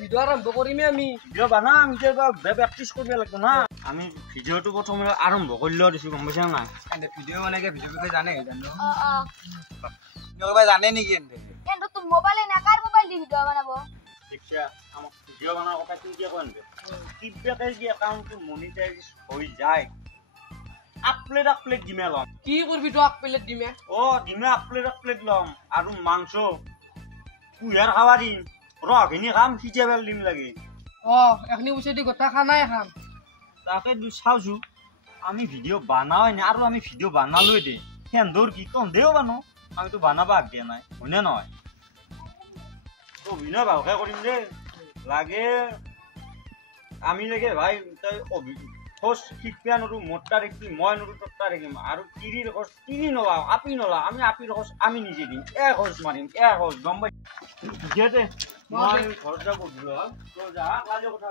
video আৰম্ভ কৰিমেই আমি ভিডিও বনাম প্ৰেক্টিচ কৰিব লাগিব না আমি ভিডিওটো প্ৰথমে আৰম্ভ কৰি লোৱা দিছো গম পাইছা না ভিডিও বনাই ভিডিও বিষয়ে জানে জানে নেকি কিন্তু তোৰ মোবাইলে না কাৰ মোবাইল দি ভিডিও বনাব শিক্ষা আমাক ভিডিও বনাৰ কথা কি কয় কিবাকে কি একাউণ্টটো মনিটাইজ হৈ যায় আপলোড দিমে লম কি করবি তো আপলোড দিমে দিমে আপলোড লম আর মাংস কুইয়ার খাওয়া দিম রখিনি খাম সিজেবেল দিম লাগে এখনি উঠে দি গোটা খানাই খাম তাকে চাওছো আমি ভিডিও বানাও না আর আমি ভিডিও বানালোই দে হেন্দর কি তন্দেও বানো আমি তো বানাবা আগ দিয়া নাই হয়নে নহয় অভিনয় ভালকে কৰিম দে লাগে আমি লাগে ভাই তই খোজ শিক্ষা নৰো মোটা দেখি মই নৰো তত্তা দেখিম আৰু তিৰিৰ খোজ তিৰি নলাও আপি নলাও আমি আপিৰ খোজ আমি নিজে দিম খোজ মাৰিম খোজ গম পাই যেতে মই ঘৰত যাব দিলো তো যা কালি কথা